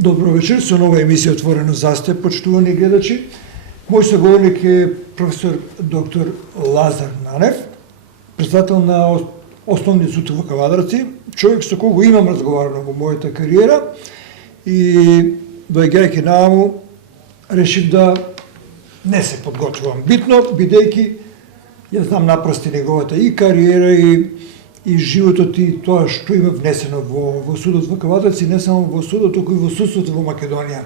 Добро вечер, со нова емисија Отворено засте, почитувани гледачи. Мој соговорник е професор доктор Лазар Нанев, председател на Основниот суд во Кавадарци, човек со кого имам разговарано во мојата кариера и доаѓајќи нааму решив да не се подготвувам битно, бидејќи ја знам напрасти неговата и кариера и животот и тоа што има внесено во судот во Кавадарци, не само во судот, туку и во судството во Македонија.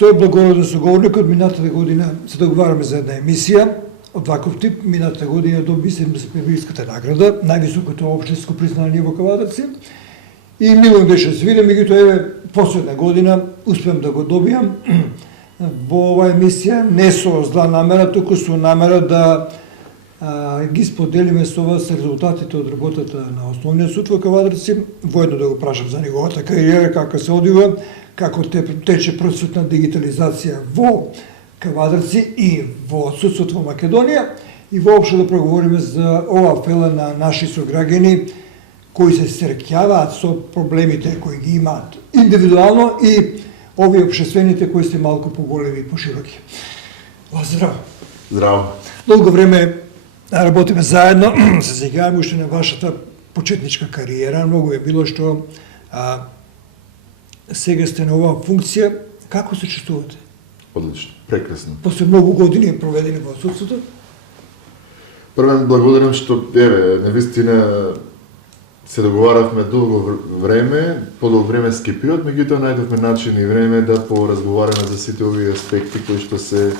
Тој е благороден соговорник. Од минатата година се договараме за една емисија од ваков тип. Минатата година доби 70-та награда, највисокото општинско признание во Кавадарци. И мило беше да се видам, меѓутоа еве последна година успеам да го добијам во оваа емисија, не со зла намера, туку со намера да ги споделиме со вас резултатите од работата на Основниот суд во Кавадарци, воедно да го прашам за неговата кариера, како се одива, како тече процесот на дигитализација во Кавадарци и во судството во Македонија, и воопшто да проговориме за оваа фела на наши сограѓани кои се среќаваат со проблемите кои ги имаат индивидуално и овие општествените кои се малку поголеми и пошироки. Здраво. Здраво. Долго време работиме заедно, се сеќаваме уште на вашата почетничка кариера, многу е било што сега сте на оваа функција. Како се чувствувате? Одлично, прекрасно. После многу години проведени во судството? Првен благодарам што навистина се договаравме долго време, подолг временски период, меѓутоа најдовме начин и време да поразговараме за сите овие аспекти кои што се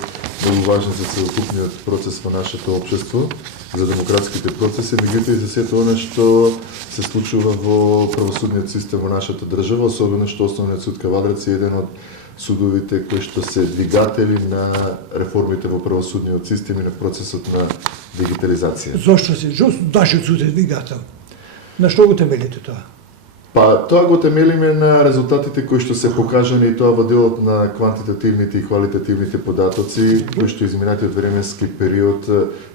многу важни за целокупниот процес во нашето општество, за демократските процеси, меѓутоа и за сето она што се случува во правосудниот систем во нашата држава, особено што Основниот суд Кавадарци е еден од судовите кои што се двигатели на реформите во правосудниот систем и на процесот на дигитализација. Зошто нашиот суд е двигател? На што го темелите тоа? Па, тоа го темелиме на резултатите кои што се покажани и тоа во делот на квантитативните и квалитативните податоци, кои што изминатиот временски период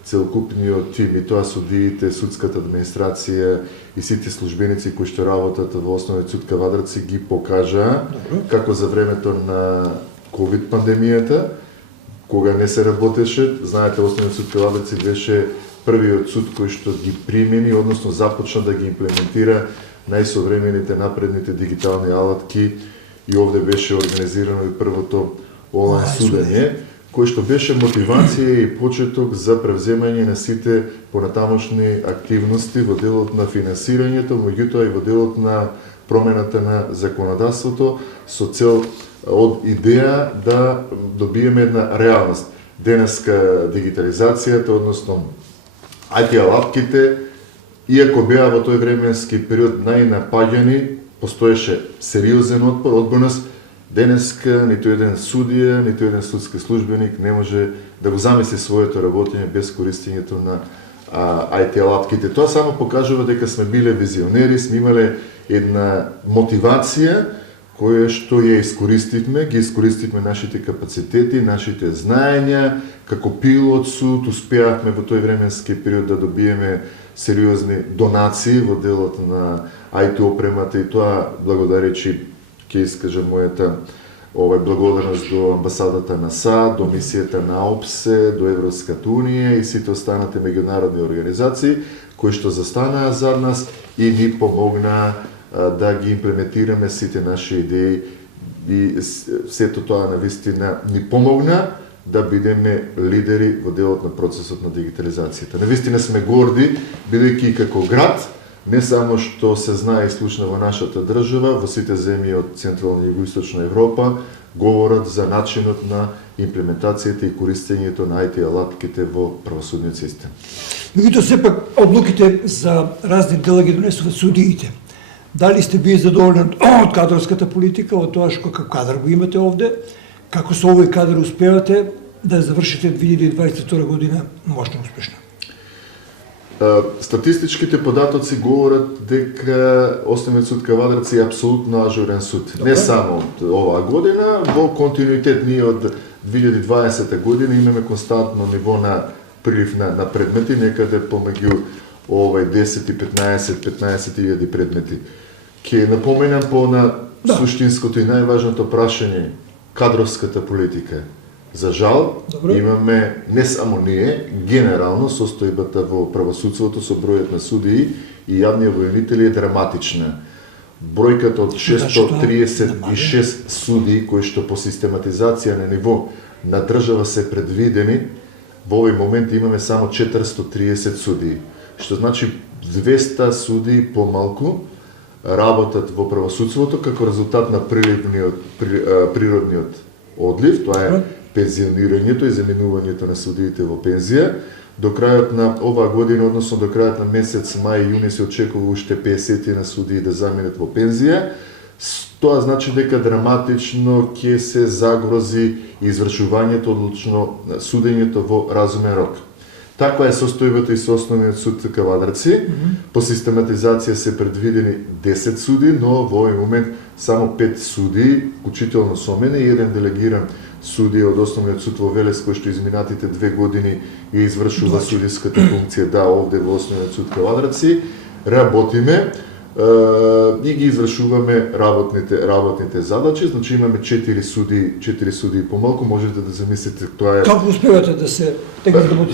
целокупниот тим, и тоа судиите, судската администрација и сите службеници кои што работат во Основниот суд Кавадарци ги покажаа како за времето на ковид пандемијата, кога не се работеше. Знаете, Основниот суд Кавадарци беше првиот суд кој што ги примени, односно започна да ги имплементира најсовремените напредните дигитални алатки, и овде беше организирано и првото онлайн судење, кој што беше мотивација и почеток за превземање на сите понатамошни активности во делот на финансирањето, меѓутоа и во делот на промената на законодавството со цел од идеја да добиеме една реалност. Денеска дигитализацијата, односно IT алатките, иако беа во тој временски период најнапаѓани, постоеше сериозен отпор, одборност. Денеска ниту еден судија, ниту еден судски службеник не може да го замисли своето работење без користењето на IT алатките. Тоа само покажува дека сме биле визионери, сме имале една мотивација која што ја искористивме, ги искористивме нашите капацитети, нашите знаења, како пилот суд успеавме во тој временски период да добиеме сериозни донации во делот на IT опремата, и тоа благодаречи, ќе искажам мојата благодарност до амбасадата на САД, до мисијата на ОПСЕ, до Европската унија и сите останати меѓународни организации кои што застанаа зад нас и ни помогнаа да ги имплементираме сите наши идеи, и сето тоа навистина ни помогна да бидеме лидери во делот на процесот на дигитализацијата. Навистина сме горди, бидејќи како град, не само што се знае и слушна во нашата држава, во сите земји од Централна и Југоисточна Европа говорат за начинот на имплементацијата и користењето на IT алатките во правосудниот систем. Меѓутоа сепак одлуките за разни дела ги донесуваат судиите. Дали сте вие задоволни од кадрската политика, од тоа што како кадар го имате овде, како со овој кадар успевате да завршите 2022 година мощно успешно? Статистичките податоци говорат дека Основниот суд Кавадарци е апсолутно ажурен суд. Не само од оваа година, во континуитет ние од 2020 година имаме константно ниво на прилив на предмети, некаде помеѓу 10 и 15 000 предмети. Ќе напоменам по на суштинското и најважното прашање кадровската политика. За жал, Добро. имаме не само ние, генерално состојбата во правосудството со бројот на судии и јавни обвинители е драматична. Бројката од 636 судии кои што по систематизација на ниво на држава се предвидени, во овој момент имаме само 430 судии, што значи 200 судии помалку работат во правосудството како резултат на природниот одлив, тоа е пензионирањето и заминувањето на судиите во пензија. До крајот на оваа година, односно до крајот на месец мај и јуни се очекува уште 50 на судии да заминат во пензија. Тоа значи дека драматично ќе се загрози извршувањето, одлучно судењето во разумен рок. Таква е состојбата и со Основниот суд Кавадарци. По систематизација се предвидени 10 суди, но во овој момент само 5 суди, вклучително со мене, и еден делегиран судија од Основниот суд во Велес, кој што изминатите 2 години ја извршува судиската функција, овде во Основниот суд Кавадарци. Работиме и ги извршуваме работните задачи, значи имаме 4 суди помалку, можете да замислите тоа е Како успевате да се тегнете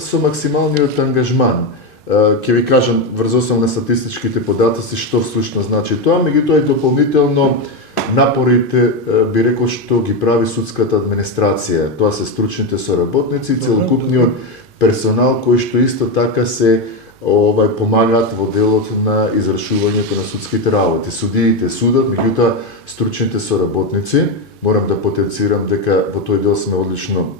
со максималниот ангажман. Ќе ви кажам врз основа на статистичките податоци што всушност значи тоа, меѓутоа и дополнително напорите би рекол што ги прави судската администрација. Тоа се стручните соработници и целокупниот персонал кој што исто така се помагаат во делот на извршувањето на судските работи. Судиите судат, меѓутоа стручните соработници, морам да потенцирам дека во тој дел сме одлично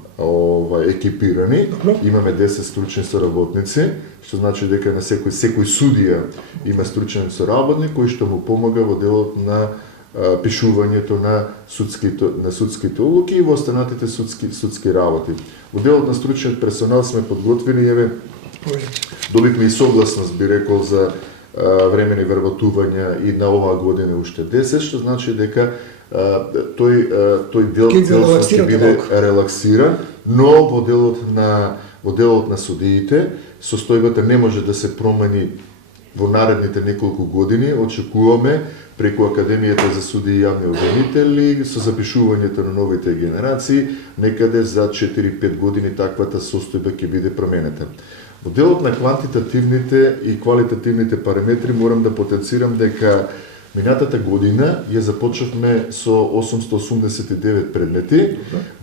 екипирани. Имаме 10 стручни соработници, што значи дека на секој судија има стручен соработник кој што му помага во делот на пишувањето на судските одлуки и во останатите судски работи. Во делот на стручниот персонал сме подготвени, добивме и согласност, би рекол, за времени вработувања и на оваа година уште 10, што значи дека тој дел ќе биде релаксиран, но во делот на судиите состојбата не може да се промени во наредните неколку години. Очекуваме преку Академијата за судии и јавни обвинители со запишувањето на новите генерации некаде за 4-5 години таквата состојба ќе биде променета. Во делот на квантитативните и квалитативните параметри морам да потенцирам дека минатата година ја започнавме со 889 предмети.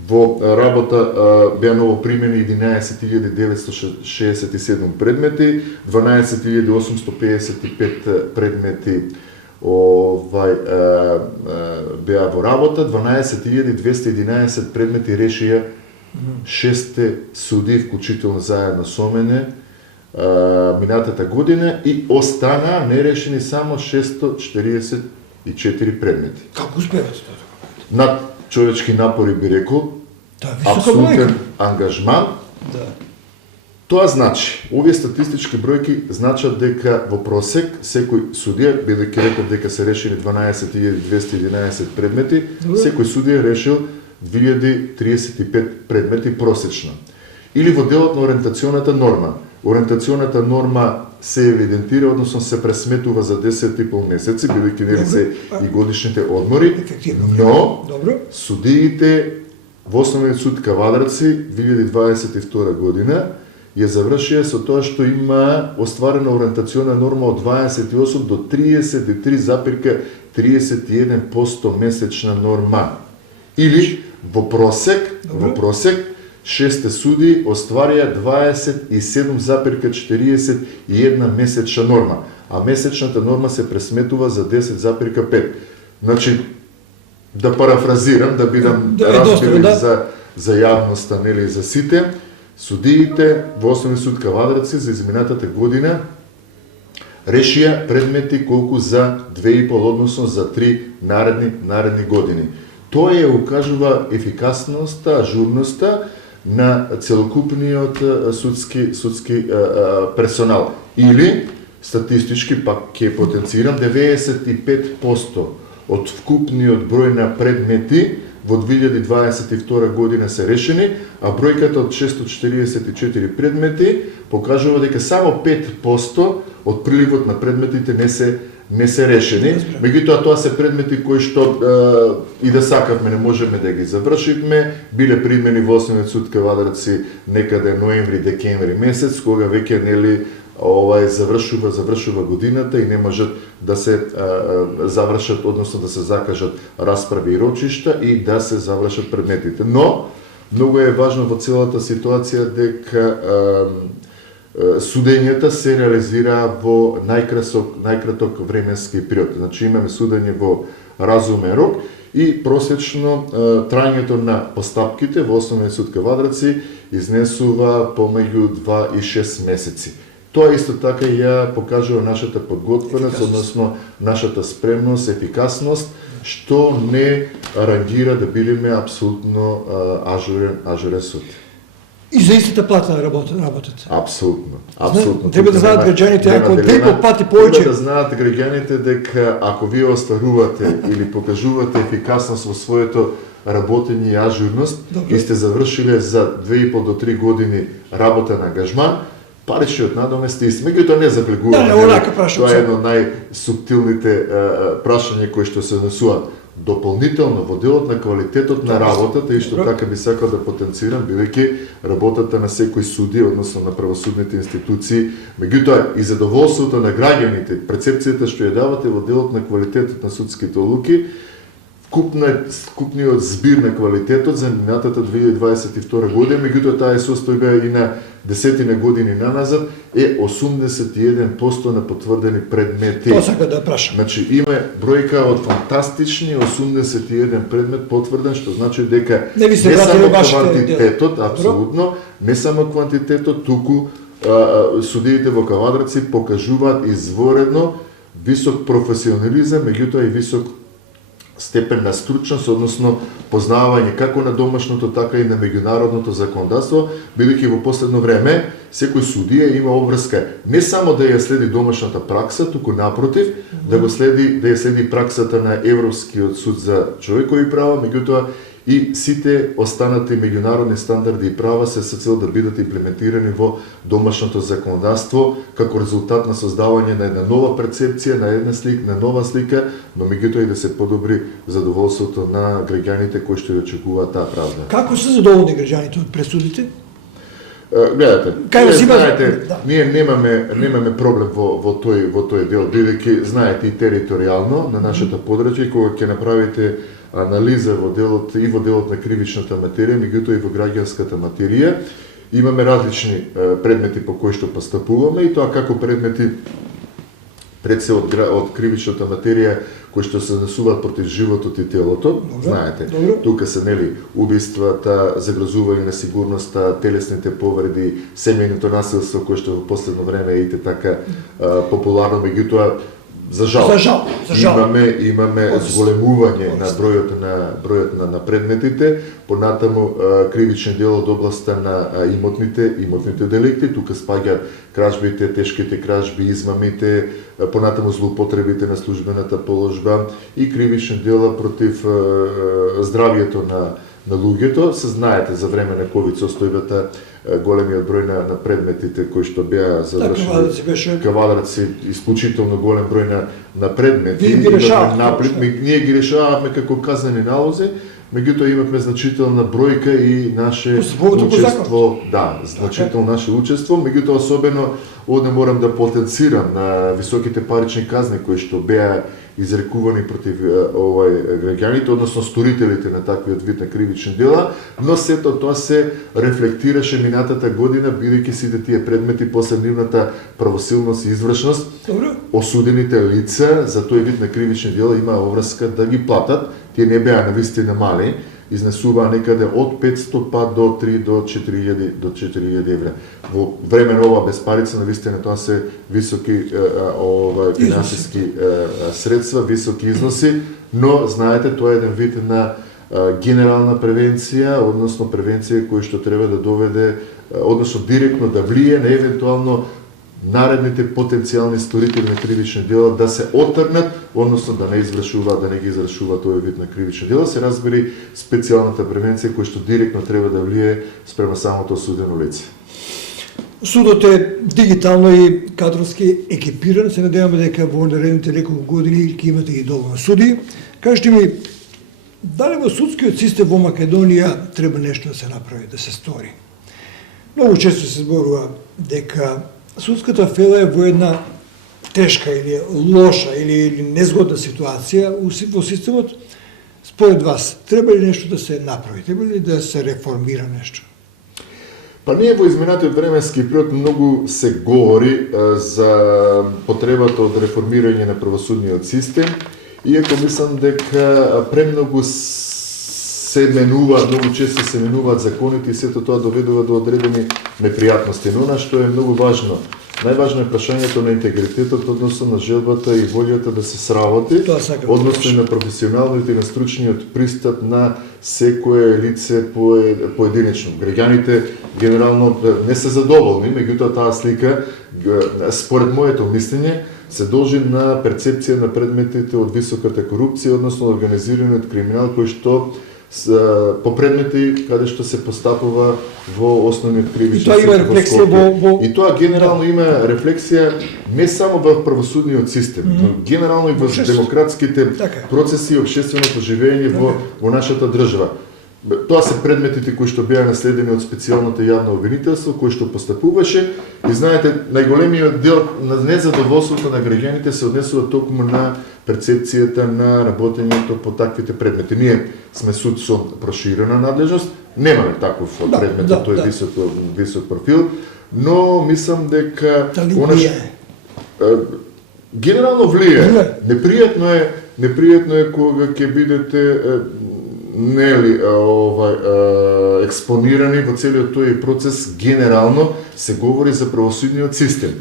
Во работа беа новопримени 11.967 предмети, 12.855 предмети беа во работа, 12.211 предмети решија 6 суди, вклучително заедно со мене, минатата година, и остана нерешени само 644 предмети. Како успевате тоа? Над човечки напори, би рекол, апсолутен ангажман. Тоа значи, овие статистички бројки значат дека во просек секој судија, бидејќи реков дека се решени 12.211 предмети, секој судија решил 2035 предмети просечно. Или во делот на ориентационата норма. Ориентационата норма се евидентира, односно се пресметува за 10,5 месеци, бидејќи нели се и годишните одмори, но судиите во Основниот суд Кавадарци 2022 година ја завршија со тоа што има остварена ориентациона норма од 28 до 33,31% месечна норма. Или во просек 6 суди остварија 27,41 месечна норма, а месечната норма се пресметува за 10,5. Значи, да парафразирам, да бидам разбирен за јавноста, нели, за сите, судиите во Основниот суд Кавадарци за изминатата година решија предмети колку за 2,5, односно за 3 наредни години. Тоа ја укажува ефикасноста, ажурноста на целокупниот судски персонал. Или, статистички, пак ќе потенцирам, 95% од вкупниот број на предмети во 2022 година се решени, а бројката од 644 предмети покажува дека само 5% од приливот на предметите не се не се решени. Меѓутоа тоа се предмети кои што и да сакавме не можеме да ги завршиме. Биле примени во Основниот суд Кавадарци некаде ноември, декември месец, кога веќе нели завршува годината и не можат да се завршат, односно да се закажат расправи и рочишта и да се завршат предметите. Но многу е важно во целата ситуација дека судењата се реализираа во најкраток временски период. Значи имаме судење во разумен рок и просечно трајањето на постапките во Основниот суд Кавадарци изнесува помеѓу 2 и 6 месеци. Тоа исто така ја покажува нашата подготвеност, односно нашата спремност, ефикасност, што не рангира да бидеме апсолутно ажурен суд. И за истата плата работат. Апсолутно. Треба да знаат граѓаните ако неколку пати повеќе. Треба да знаат граѓаните дека ако вие остварувате или покажувате ефикасност во своето работење и ажурност и сте завршиле за 2,5 до 3 години работа на ангажман, паричниот надомест е исти. Меѓутоа не заблегуваме. Тоа е едно од најсуптилните прашања кои што се однесуваат дополнително во делот на квалитетот на работата и што така би сакал да потенцирам, бидејќи работата на секој суди, односно на правосудните институции, меѓутоа и задоволството на граѓаните, перцепцијата што ја давате во делот на квалитетот на судските одлуки, вкупниот збир на квалитетот за минатата 2022 година, меѓутоа таа е состојба и на десетина години наназад, е 81% на потврдени предмети. Тоа сака да прашам. Значи има бројка од фантастични 81 предмет потврден, што значи дека не само квантитетот, апсолутно, не само квантитетот, туку судиите во Кавадарци покажуваат изворедно висок професионализам, меѓутоа и висок степен на стручност, односно познавање како на домашното, така и на меѓународното законодавство, бидејќи во последно време секој судија има обврска не само да ја следи домашната пракса, туку напротив, да ја следи праксата на Европскиот суд за човекови права, меѓутоа и сите останати меѓународни стандарди и права се со цел да бидат имплементирани во домашното законодавство како резултат на создавање на една нова перцепција, на нова слика, но меѓутоа и да се подобри задоволството на граѓаните кои што ја очекуваат таа правда. Како се задоволни граѓаните од пресудите? Гледате, ние немаме проблем во тој дел, бидејќи знаете и територијално на нашата подрачја, кога ќе направите анализа во делот на кривичната материја, меѓутоа и во граѓанската материја, имаме различни предмети по кои што постапуваме и тоа како предмети пред се од кривичната материја кои што се однесуваат против животот и телото, знаете, тука се нели убиствата, загрозување на сигурноста, телесните повреди, семејното насилство кое што во последно време е и така популарно, меѓутоа за жал. Имаме зголемување на бројот на предметите, понатаму кривичен дел од областа на имотните деликти, тука спаѓа кражбите, тешките кражби, измамите, понатаму злоупотребите на службената положба и кривични дела против здравјето на луѓето. Се знаете за време на ковид состојбата големиот број на предметите кои што беа завршени. Кавадарци исклучително голем број на предмети. Ние ги решаваме како казнени налози, меѓутоа имавме значителна бројка и наше учество, значително наше учество, меѓутоа особено овде морам да потенцирам на високите парични казни кои што беа изрекувани против граѓаните, односно сторителите на таквиот вид на кривични дела, но сето тоа се рефлектираше минатата година, бидејќи сите тие предмети после нивната правосилност и извршност, осудените лица за тој вид на кривични дела имаа обврска да ги платат. Тие не беа навистина мали, изнесуваа некаде од 500 па до 3 до 4000 евра. Во време на ова безпарица навистина тоа се високи финансиски средства, високи износи, но знаете тоа е еден вид на генерална превенција, односно превенција која што треба да доведе, односно директно да влие на евентуално наредните потенцијални сторители на кривични дела да се отргнат, односно да не ги извршуваат овој вид на кривични дела, се разбери специјалната превенција која што директно треба да влие спрема самото осудено лице. Судот е дигитално и кадровски екипиран. Се надеваме дека во наредните неколку години ќе имате и доволно суди. Кажете ми, дали во судскиот систем во Македонија треба нешто да се направи, да се стори? Многу често се зборува дека судската фела е во една тешка или лоша или незгодна ситуација во системот. Според вас, треба ли нешто да се направи? Треба ли да се реформира нешто? Па ние во изминатиот временски период многу се говори за потребата од реформирање на правосудниот систем, иако мислам дека премногу се менува, многу често се менуваат законите и сето тоа доведува до одредени непријатности. Но она што е многу важно, најважно е прашањето на интегритетот, односно на желбата и волјата да се сработи, односно на професионалниот и на стручниот пристап на секое лице поединечно. Граѓаните генерално не се задоволни, меѓутоа таа слика, според моето мислење, се должи на перцепција на предметите од високата корупција, односно организираниот криминал кој што по предмети каде што се постапува во основниот кривичен суд. И тоа има рефлексија во... И тоа генерално има рефлексија не само во правосудниот систем, но генерално и во демократските процеси и општественото живење во нашата држава. Тоа се предметите кои што беа наследени од специјалното јавно обвинителство, кој што постапуваше, и знаете, најголемиот дел на незадоволството на граѓаните се однесува токму на перцепцијата на работењето по таквите предмети. Ние сме суд со проширена надлежност, немаме таков предмет, тој е висок профил, но мислам дека генерално влие. Непријатно е кога ќе бидете експонирани во целиот тој процес. Генерално се говори за правосудниот систем.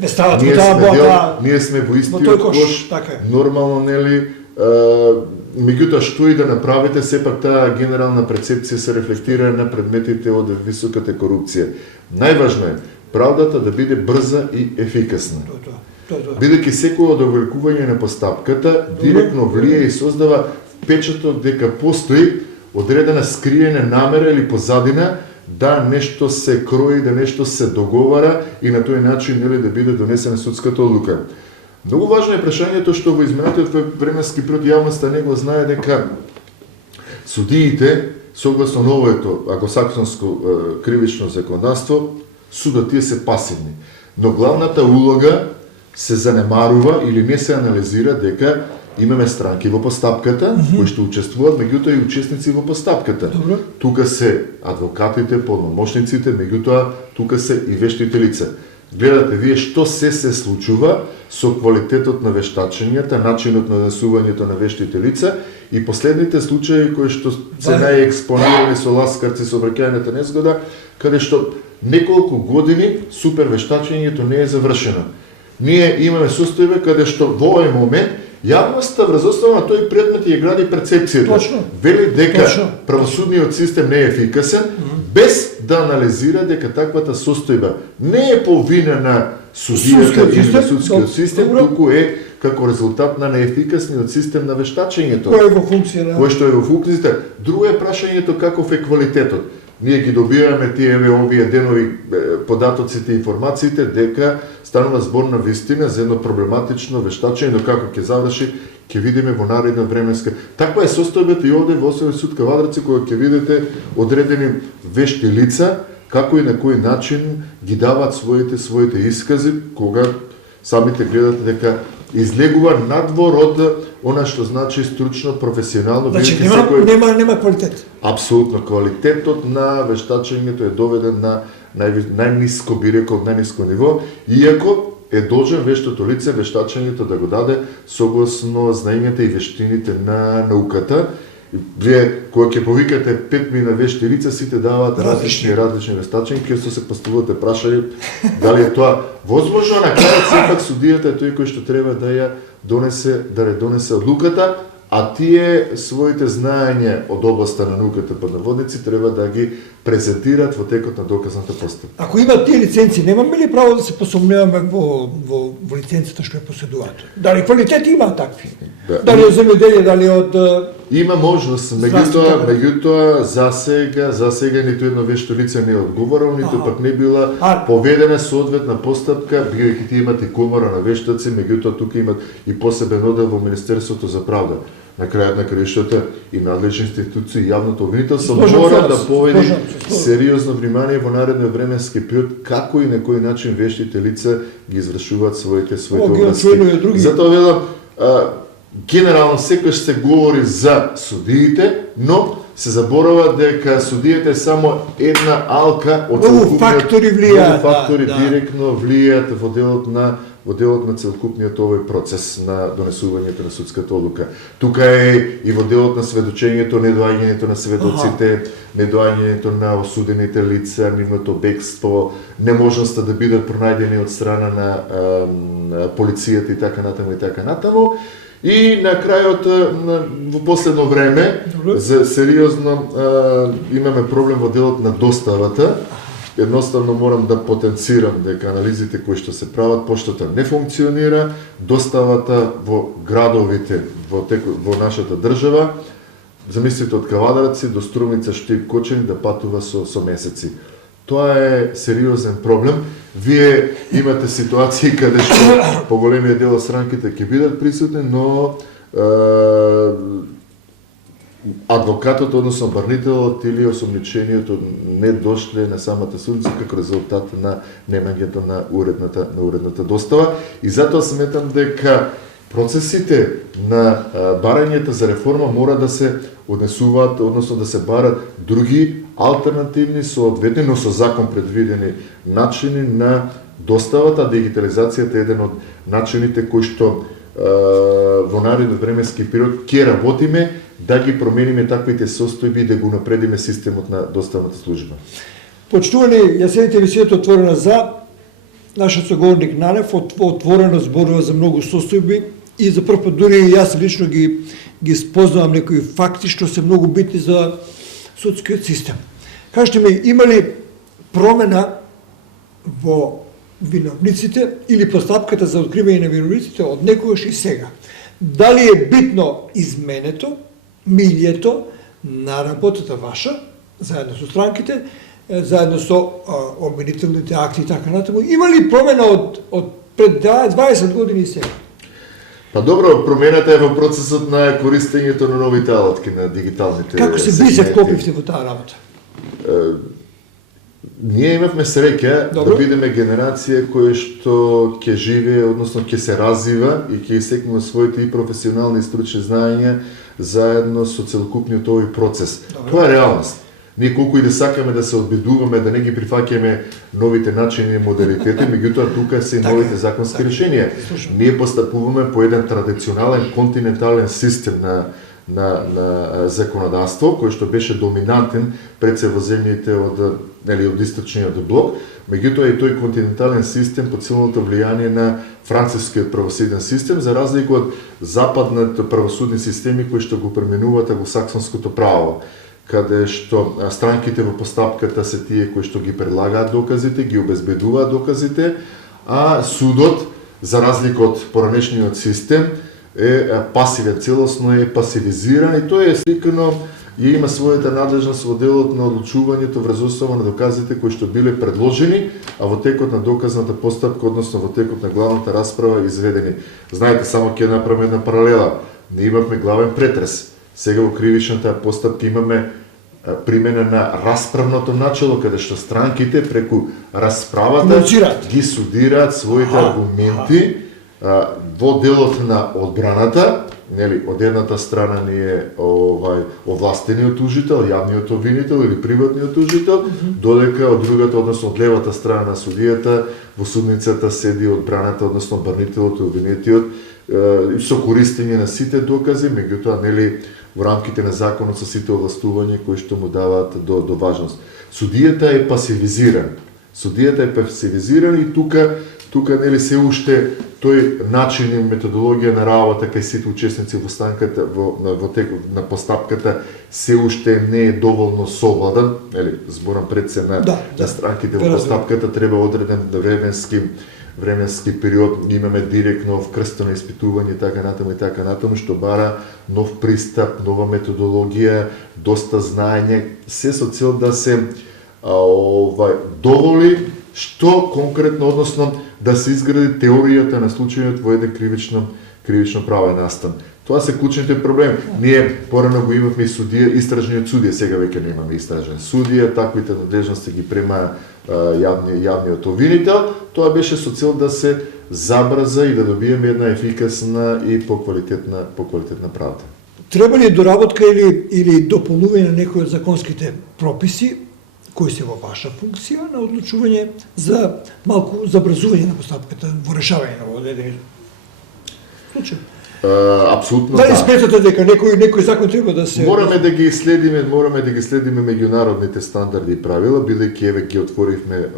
Ние сме во истиот кош, нормално меѓутоа што и да направите, сепак таа генерална перцепција се рефлектира на предметите од високата корупција. Најважно е правдата да биде брза и ефикасна. Бидејќи секој одовлекување на постапката директно влие и создава впечаток дека постои одредена скриена намера или позадина да нешто се крои, да нешто се договара и на тој начин да биде донесена судската одлука. Многу важно е прашањето што во изминатиот временски период јавноста не го знае дека судиите, согласно новото англосаксонско кривично законодавство, судот тие се пасивни. Но главната улога се занемарува или не се анализира дека имаме странки во постапката, кои што учествуваат, меѓутоа и учесници во постапката. Тука се адвокатите, полномошниците, меѓутоа тука се и вештите лица. Гледате вие што се случува со квалитетот на вештачењата, начинот на донесувањето на вештите лица и последните случаи кои што се најекспонирани со ласкарци, со обраќајната незгода, каде што неколку години супер вештачењето не е завршено. Ние имаме состојба каде што во овој момент јавноста врз основа на тој предмет ја гради перцепцијата. Вели дека правосудниот систем не е ефикасен, без да анализира дека таквата состојба не е по вина на судијата или на судскиот систем, туку е како резултат на неефикасниот систем на вештачењето. Кој што е во функцијата. Друго е прашањето каков е квалитетот. Ние ги добиваме тие овие денови податоците и информациите дека станува збор на вистина за едно проблематично вештачење, но како ќе заврши, ќе видиме во наредна временска. Таква е состојбата и овде во Основен суд Кавадарци, кога ќе видите одредени вешти лица, како и на кој начин ги даваат своите искази, кога самите гледате дека излегува надвор од она што значи стручно, професионално. Значи нема квалитет. Апсолутно, квалитетот на вештачењето е доведен на најниско, би рекол, најниско ниво, иако е должен вештото лице вештачењето да го даде согласно знаењата и вештините на науката. Вие, кога ќе повикате 5000 вешти лица, сите даваат различни вештачења, ќе се поставувате прашања дали е тоа возможно. На крајот сепак судијата е тој кој што треба да ја донесе одлуката, а тие своите знаења од областа на науката под наводници треба да ги презентираат во текот на доказната постапка. Ако имаат тие лиценци, немаме ли право да се посомневаме во лиценците што ја поседуваат? Дали квалитет има такви? Дали од земјоделие, дали од Има можност, меѓутоа за сега ниту едно вешто лице не е одговорило, ниту пак не била поведена соодветна постапка, бидејќи тие имате комора на вештаци, меѓутоа тука имат и посебен оддел во Министерството за правда. На крајот на краиштата и надлежни институции и јавното обвинителство мора да поведи сериозно внимание во наредно временски период како и на кој начин вештите лица ги извршуваат своите обврски. Затоа велам, генерално секојаш се говори за судиите, но се заборава дека судиите е само една алка од целокупниот фактори директно влијаат во делот на целокупниот овој процес на донесувањето на судската одлука. Тука е и во делот на сведочењето, недоаѓањето на сведоците, недоаѓањето на осудените лица, нивното бегство, неможноста да бидат пронајдени од страна на полицијата и така натаму. И на крајот, во последно време, за сериозно имаме проблем во делот на доставата. Едноставно морам да потенцирам дека анализите кои што се прават, поштата не функционира, доставата во градовите во нашата држава, замислите од Кавадарци до Струмица, Штип, Кочани да патува со месеци. Тоа е сериозен проблем. Вие имате ситуации каде што поголемиот дел од странките ќе бидат присутни, но адвокатот, односно барнителот или осомничениот не дошле на самата судница како резултат на немањето на уредната достава. И затоа сметам дека процесите на барањето за реформа мора да се однесуваат, односно да се барат други алтернативни соодветни, но со закон предвидени начини на доставата. Дигитализацијата е еден од начините кои што во нареден временски период ќе работиме да ги промениме таквите состојби и да го напредиме системот на доставната служба. Почитувани, ја седите емисијата отворена за нашиот соговорник Нанев, отворено зборува за многу состојби и за прв пат дури и јас лично ги спознавам некои факти што се многу битни за судскиот систем. Кажете ми, има ли промена во виновниците или постапката за откривање на виновниците од некогаш и сега? Дали е битно изменето, милјето на работата ваша, заедно со странките, заедно со обвинителните акти и така натаму? Има ли промена од пред 20 години и сега? Па добро, промената е во процесот на користењето на новите алатки, на дигиталните сегменти. Како се близък вклопивте во таа работа? Ние имавме среќа да бидеме генерација која што ќе живее, односно ќе се развива и ќе истекнува своите и професионални и стручни знаења заедно со целокупниот овој процес. Тоа е реалност. Ние колку и да сакаме да се одбедуваме, да не ги прифаќаме новите начини и модалитети, меѓутоа тука се и новите законски решенија. Ние постапуваме по еден традиционален континентален систем на законодавство, кој што беше доминантен пред се во земјите од источниот блок, меѓутоа и тој континентален систем под силното влијание на францускиот правосуден систем, за разлика од западните правосудни системи кои што го пременуваат англосаксонското право, каде што странките во постапката се тие кои што ги предлагаат доказите, ги обезбедуваат доказите, а судот, за разлика од поранешниот систем, е пасивен, целосно е пасивизиран и тоа е сликано и има својата надлежност во делот на одлучувањето врз основа на доказите кои што биле предложени, а во текот на доказната постапка, односно во текот на главната расправа изведени. Знаете, само ќе направиме една паралела. Не имавме главен претрес. Сега во кривичната постапка имаме примена на расправното начало, каде што странките преку расправата ги судираат своите аргументи во делот на одбраната, нели, од едната страна ни е овластениот тужител, јавниот обвинител или приватниот тужител, додека од другата, односно од левата страна на судијата, во судницата седи одбраната, односно барнителот и обвинетиот, со користење на сите докази, меѓутоа, нели, во рамките на законот со сите овластувања кои што му даваат до важност. Судијата е пасивизиран. Судијата е пасивизиран и тука нели се уште тој начин и методологија на работа кај сите учесници во станката во текот на постапката се уште не е доволно совладан, нели зборам пред се на странките во постапката, треба одреден временски временски период имаме директно вкрстено испитување и така натаму, што бара нов пристап, нова методологија, доста знаење, се со цел да се доволи што конкретно, односно да се изгради теоријата на случајот во еден кривично правен настан. Тоа се клучните проблеми. Ние порано го имавме и судија, истражниот судија, сега веќе немаме истражен судија, таквите надлежности ги према јавниот обвинител. Тоа беше со цел да се забрза и да добиеме една ефикасна и поквалитетна правда. Треба ли доработка или дополнување на некои од законските прописи кои се во ваша функција на одлучување за малку забрзување на постапката во решавање на одредени случаи? Апсолутно Дали сметате дека некој закон треба да се Мораме да ги следиме меѓународните стандарди и правила, бидејќи еве ги отворивме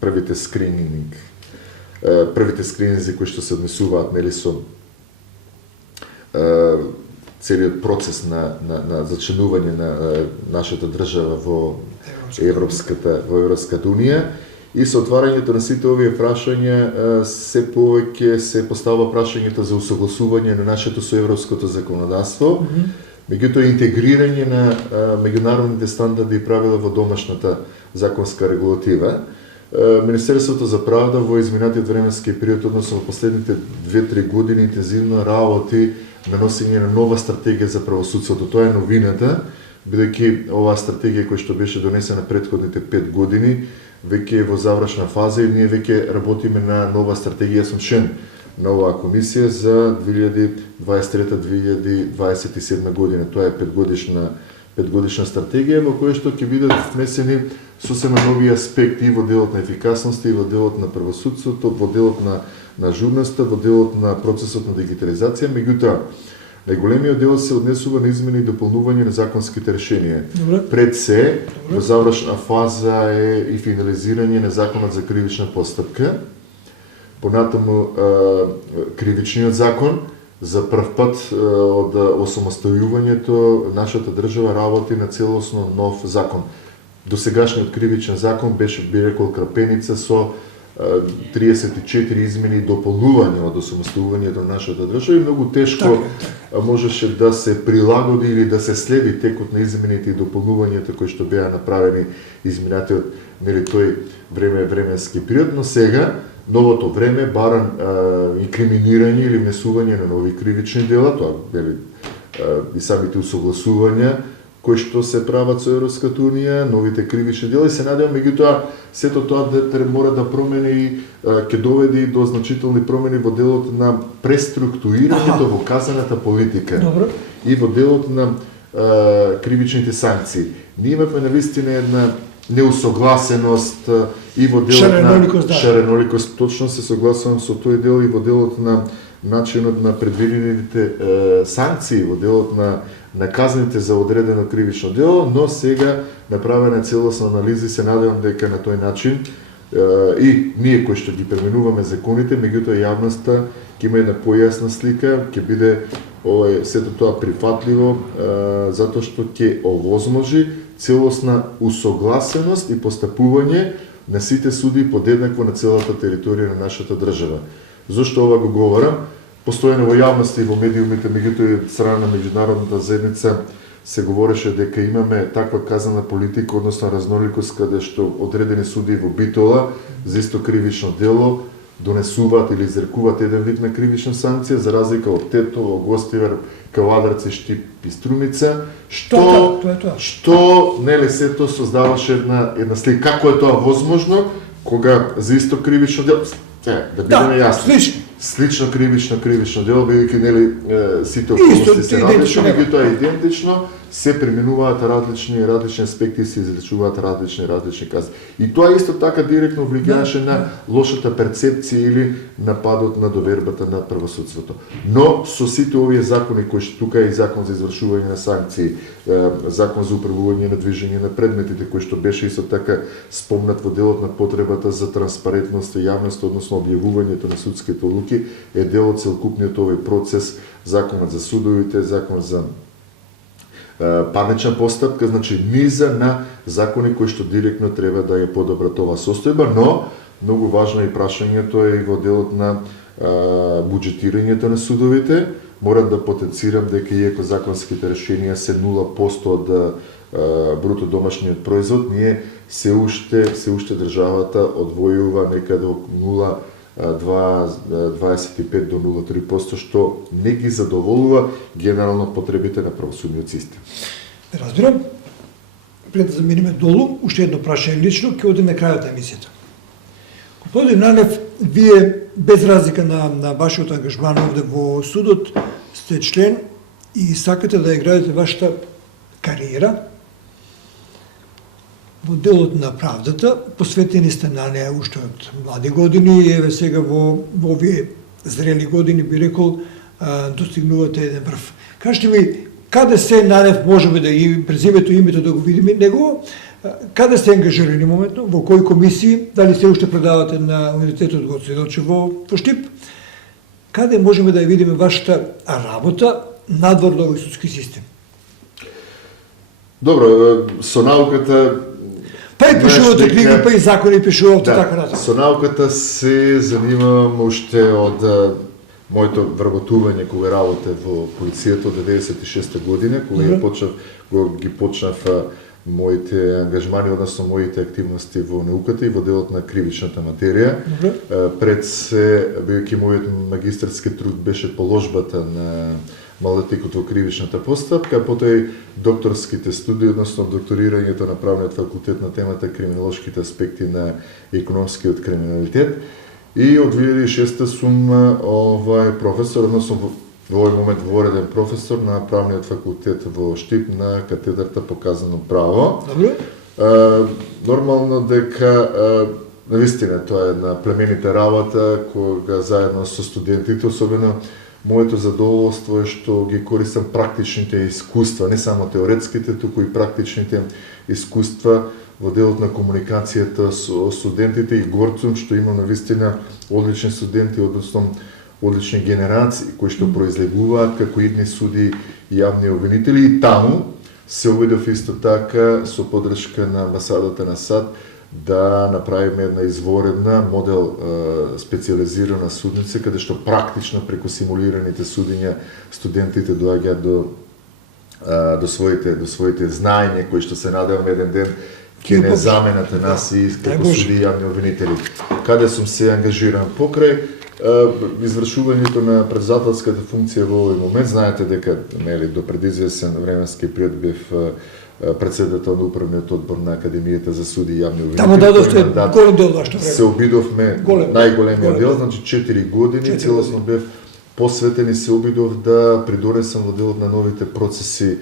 првите скрининзи кои што се однесуваат со целиот процес на зачленување на нашата држава во Европската унија. И со отварањето на сите овие прашања се повеќе се постава прашањето за усогласување на нашето со европското законодавство, меѓутоа интегрирање на меѓународните стандарди и правила во домашната законска регулатива. Министерството за правда во изминатиот временски период, односно во последните 2-3 години, интензивно работи на носење на нова стратегија за правосудството. Тоа е новината, бидејќи оваа стратегија која што беше донесена претходните 5 години, веќе е во завршна фаза и ние веќе работиме на нова стратегија. Сум член на оваа комисија за 2023-2027 година. Тоа е 5-годишна стратегија во која што ќе бидат внесени сосема нови аспекти во делот на ефикасност и во делот на правосудството, во делот на журноста, во делот на процесот на дигитализација. Меѓутоа, најголемиот дел се однесува на измени и дополнување на законските решенија. Пред се, во завршна фаза е и финализирање на законот за кривична постапка, понатаму кривичниот закон. За прв пат од осамостојувањето нашата држава работи на целосно нов закон. Досегашниот кривичен закон беше, би рекол, крапеница со 34 измени и дополнување од осамостојувањето на нашата држава и многу тешко можеше да се прилагоди или да се следи текот на измените и дополнувањето кои што беа направени изминатиот тој временски период, но сега новото време бара инкриминирање или внесување на нови кривични дела, тоа и самите усогласувања кои што се прават со Европската унија, новите кривични дела и се надевам меѓутоа сето тоа мора да промени и ќе доведе и до значителни промени во делот на преструктурирањето во казаната политика и во делот на кривичните санкции. Ние имавме навистина една неусогласеност и во делот на шареноликост. Точно се согласувам со тој дел и во делот на начинот на предвидените санкции, во делот на казните за одредено кривично дело, но сега направена целосна анализа и се надевам дека на тој начин и ние кои што ги пременуваме законите, меѓутоа јавноста ќе има една појасна слика, ќе биде сето тоа прифатливо, затоа што ќе овозможи целосна усогласеност и постапување на сите суди подеднакво на целата територија на нашата држава. Зошто ова го говорам? Постојано во јавноста и во медиумите, меѓутоа и од страна на меѓународната заедница се говореше дека имаме таква казана политика, односно разноликост, каде што одредени суди во Битола за исто кривично дело донесуваат или изрекуваат еден вид на кривична санкција, за разлика од Тетово, Гостивар, Кавадарци, Штип и Струмица, што нели сето создаваше една слика. Како е тоа возможно кога за исто кривично дело, да бидеме јасни, слично кривично дело, бидејќи нели сите околности се различни, меѓутоа идентично се применуваат различни аспекти и се изречуваат различни казни. И тоа исто така директно влијаеше на лошата перцепција или нападот на довербата на правосудството. Но со сите овие закони кои што тука е и закон за извршување на санкции, закон за управување на движење на предметите кој што беше исто така спомнат во делот на потребата за транспарентност и јавност, односно објавувањето на судските одлуки, е дел од целокупниот овој процес, законот за судовите, закон за парнична постапка, значи низа на закони кои што директно треба да ја подобрат оваа состојба, но многу важно и прашањето е и во делот на буџетирањето на судовите. Морам да потенцирам дека иако законските решенија се 0% од бруто домашниот производ, ние се уште државата одвојува некаде околу 0,25 до 0,3%, што не ги задоволува генерално потребите на правосудниот систем. Разбирам. Пред да заминиме долу, уште едно прашање лично, ќе оди на крајот на емисијата. Господин Нанев, вие без разлика на вашиот ангажман овде во судот, сте член и сакате да ја градите вашата кариера во делот на правдата, посветени сте на неа уште од млади години и еве сега во овие зрели години би рекол достигнувате еден врв. Кажете ми, каде се Нанев, можеме да и презимето и името да го видиме него, каде сте ангажирани моментно, во кои комисии, дали се уште предавате на Универзитетот Гоце Делчев во Штип, каде можеме да ја видиме вашата работа надвор до овој судски систем? Добро, со науката Па и пишувате книги, па и закони пишувате, така натаму. Со науката се занимавам уште од моето вработување кога работев во полицијата од 96 година, кога ги почнав моите ангажмани, односно моите активности во науката и во делот на кривичната материја. Пред се, бидејќи мојот магистарски труд беше положбата на малолетникот во кривичната постапка, потоа и докторските студии, односно докторирањето на правниот факултет на темата криминолошките аспекти на економскиот криминалитет. И од 2006 сум професор, односно во овој момент вореден професор на правниот факултет во Штип на катедрата по казано право. Добро. Нормално дека навистина тоа е една племенита работа кога заедно со студентите, особено моето задоволство е што ги користам практичните искуства, не само теоретските, туку и практичните искуства во делот на комуникацијата со студентите и горцум што има навистина одлични студенти, односно одлични генерации кои што произлегуваат како идни суди и јавни обвинители, и таму се обидов исто така со поддршка на амбасадата на САД да направиме една изворедна модел специализирана судница, каде што практично преку симулираните судиња студентите доаѓаат до своите знаења кои што се надевам еден ден ќе не заменате нас и како суди и јавни обвинители. Каде сум се ангажиран покрај извршувањето на председателската функција во овој момент. Знаете дека до предизвесен временски период бев председател на управниот одбор на Академијата за суди и јавни обвинители. Тамо дадовте голем дел вашето време. Се обидовме најголемиот дел, значи 4 години целосно бев посветен и се обидов да придонесам во делот на новите процеси,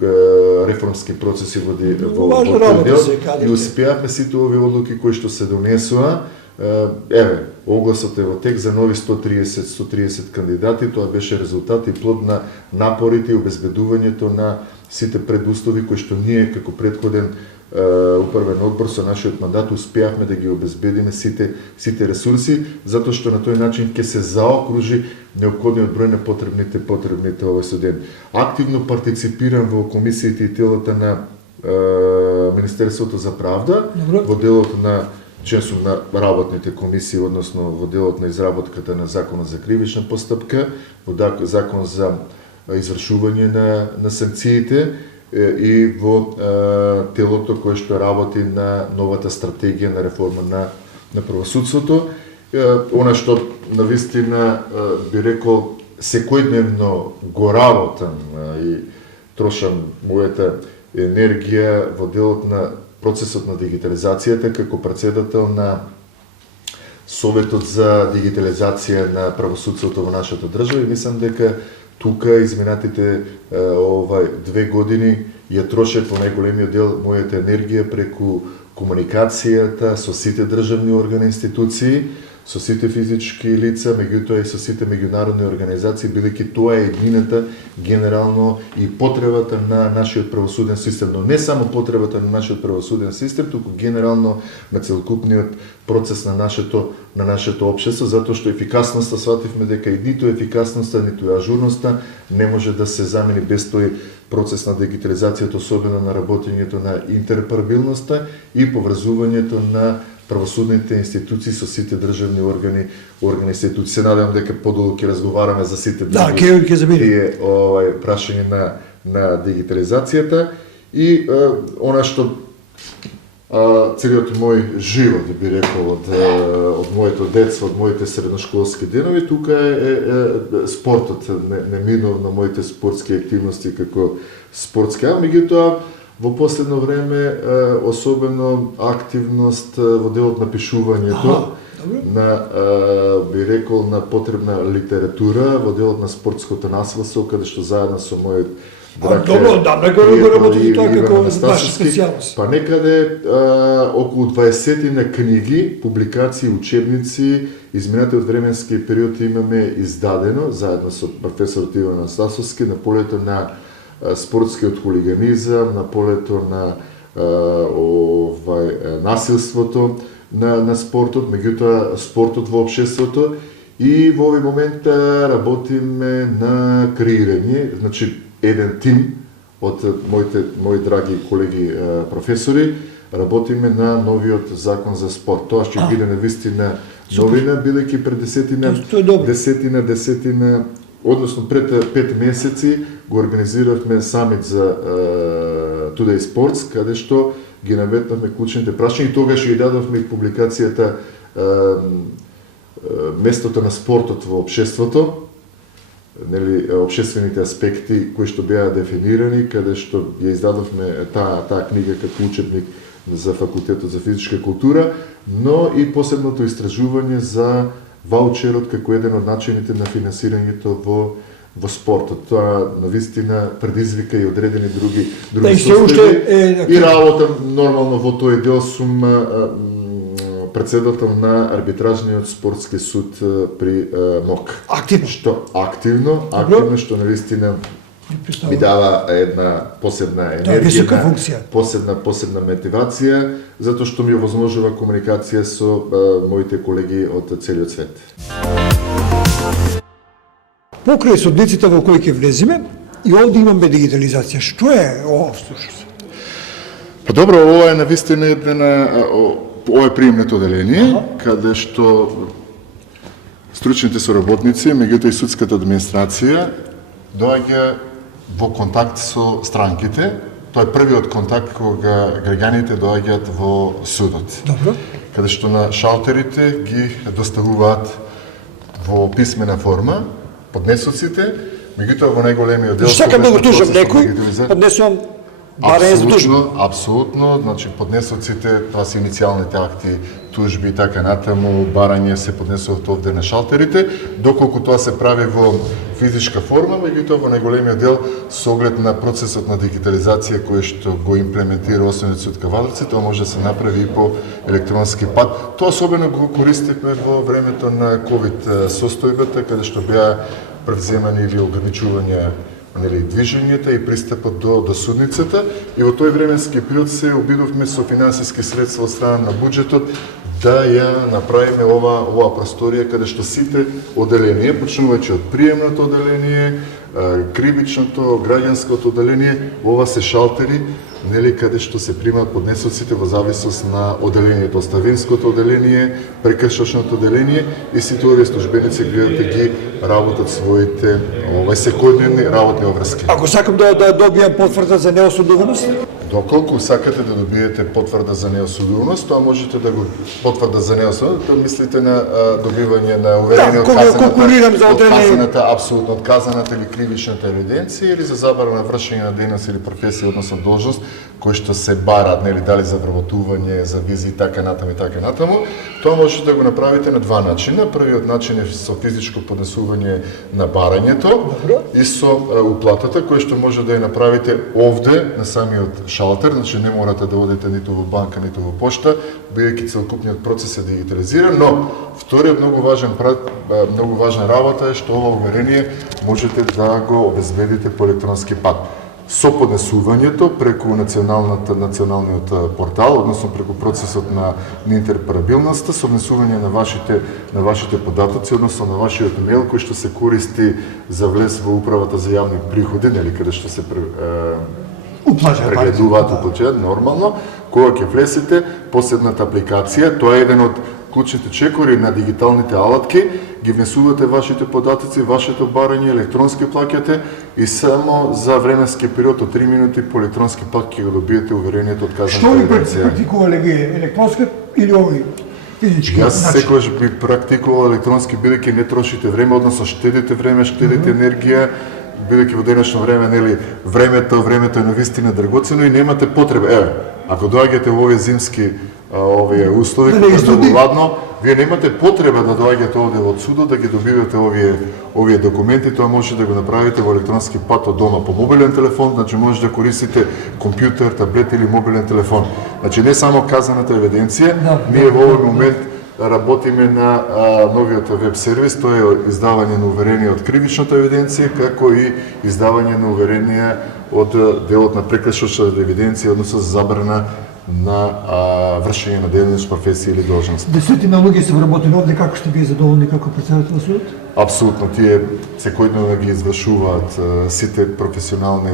реформски процеси во тој дел и успеавме сите овие одлуки кои што се донесоа. Еве, огласот е во тек за нови 130 кандидати, тоа беше резултат и плод на напорите и обезбедувањето на сите предуслови кои што ние како претходен управен одбор со нашиот мандат успеавме да ги обезбедиме сите ресурси, затоа што на тој начин ќе се заокружи неопходниот број на потребните овој студент. Активно партиципирам во комисиите и телата на Министерството за правда, во делот на член сум на работните комисии, односно во делот на изработката на законот за кривична постапка, во закон за извршување на санкциите и во телото кое што работи на новата стратегија на реформа на правосудството. Она што навистина би рекол секојдневно го работам и трошам мојата енергија во делот на процесот на дигитализацијата како председател на Советот за дигитализација на правосудството во нашата држава и мислам дека тука изминатите 2 години ја трошев во најголемиот дел мојата енергија преку комуникацијата со сите државни органи и институции, со сите физички лица, меѓутоа и со сите меѓународни организации, бидејќи тоа е едината генерално и потребата на нашиот правосуден систем, но не само потребата на нашиот правосуден систем, туку генерално на целокупниот процес на нашето општество, затоа што ефикасноста свативме дека и ниту ефикасноста, ниту ажурноста не може да се замени без тој процес на дигитализацијата, особено на работењето на интероперабилноста и поврзувањето на правосудните институции со сите државни органи, институции. Се надевам дека подолу ќе разговараме за сите Да, други ќе забиде. тие прашања на дигитализацијата и она што целиот мој живот, би рекол, од моето детство, од моите средношколски денови, тука е спортот, неминовно моите спортски активности како спортски, а меѓутоа во последно време особено активност во делот на пишувањето, на би рекол на потребна литература во делот на спортското наследство, каде што заедно со мојот добро, да, нека го работите тоа како ваша специјалност. Па некаде околу 20 на книги, публикации, учебници, изминатиот временски период имаме издадено заедно со професор Иван Анастасовски на полето на спортскиот хулиганизам, на полето на насилството на спортот, меѓутоа спортот во општеството и во овој момент работиме на креирање, значи еден тим од мои драги колеги професори, работиме на новиот закон за спорт. Тоа ќе биде навистина новина, бидејќи пред десетина, односно пред 5 месеци го организиравме самит за Today Sports, каде што ги наметнавме клучните прашања и тогаш ги дадовме и публикацијата местото на спортот во општеството, нели општествените аспекти кои што беа дефинирани, каде што ја издадовме таа книга како учебник за факултетот за физичка култура, но и посебното истражување за ваучерот како еден од начините на финансирањето во спортот. Тоа навистина предизвика и одредени други состојби. И работа нормално во тој дел сум председател на арбитражниот спортски суд при МОК. Активно. Активно, што навистина ми дава една посебна енергија, посебна мотивација, затоа што ми овозможува комуникација со моите колеги од целиот свет. Покрај судниците во кои ќе влеземе, и овде имаме дигитализација. Што е ова всушност? Па добро, ова е навистина ова е приемното оделение, каде што стручните соработници, меѓутоа и судската администрација, доаѓа во контакт со странките. Тоа е првиот контакт кога граѓаните доаѓаат во судот. Добро. Каде што на шалтерите ги доставуваат во писмена форма поднесоците, меѓутоа во најголемиот дел... Сакам да го тужам некој, поднесувам барање за тужба. Апсолутно, значи поднесоците, тоа се иницијалните акти, тужби и така натаму, барање се поднесуваат овде на шалтерите, доколку тоа се прави во физичка форма, меѓутоа во најголемиот дел со оглед на процесот на дигитализација кој што го имплементира Основниот суд Кавадарци, тоа може да се направи и по електронски пат. Тоа особено го користивме во времето на ковид состојбата, каде што беа превземани или ограничувања движењата и пристапот до судницата, и во тој временски период се обидовме со финансиски средства од страна на буџетот да ја направиме ова просторија каде што сите оделенија, почнувајќи од приемното оделение, кривичното, граѓанското оделение, ова се шалтери, нели, каде што се примаат поднесоците во зависност на оделението, оставинското оделение, прекршочното оделение, и сите овие службеници гледат да ги работат своите секојдневни работни обврски. Ако сакам да добијам потврда за неосудуваност? Доколку сакате да добиете потврда за неосудуваност, тоа можете да го потврда за неосудуваност, тоа мислите на добивање на уверение од казаната, апсолутно отказаната или кривичната евиденција, или за забрана на вршење на дејност или професија, односно должност, кои што се бараат, нели, дали за вработување, за визи и така натаму. Тоа можете да го направите на два начина. Првиот начин е со физичко поднесување на барањето и со уплатата, која што може да ја направите овде на самиот шалтер, значи не морате да одите ниту во банка, ниту во пошта, бидејќи целокупниот процес е дигитализиран, но вториот многу важна работа е што ова уверение можете да го обезбедите по електронски пат. Со поднесувањето преку националниот портал, односно преку процесот на интероперабилноста, со внесување на вашите податоци, односно на вашиот мејл кој што се користи за влез во управата за јавни приходи, нели, каде што се прегледуваат, уплаќаат нормално, Кога ќе влезете, посебната апликација, тоа е еден од клучните чекори на дигиталните алатки, ги внесувате вашите податоци, вашето барање, електронски плаќате и само за временски период од 3 минути по електронски пат ќе го добиете уверението од казаната Што ви евиденција. практикувале вие, електронски или овој физички? Јас секогаш би практикувал електронски, бидејќи не трошите време, односно штедите време, штедите енергија, бидејќи во денешно време, нели, времето е навистина драгоцено и немате потреба. Еве, ако доаѓате во овие зимски овие услови, кога е многу ладно, вие немате потреба да доаѓате овде во судот да ги добивате овие документи, тоа може да го направите во електронски пат од дома по мобилен телефон, значи може да користите компјутер, таблет или мобилен телефон. Значи не само казаната евиденција, ние во овој момент работиме на новиот веб сервис, тоа е издавање на уверение од кривичната евиденција, како и издавање на уверение од делот на прекршочната евиденција, односно за забрана на вршење на дејност, професија или должност. Десетина луѓе се вработени овде, како сте вие задоволни како председател на судот? Апсолутно, тие секојдневно ги извршуваат сите професионални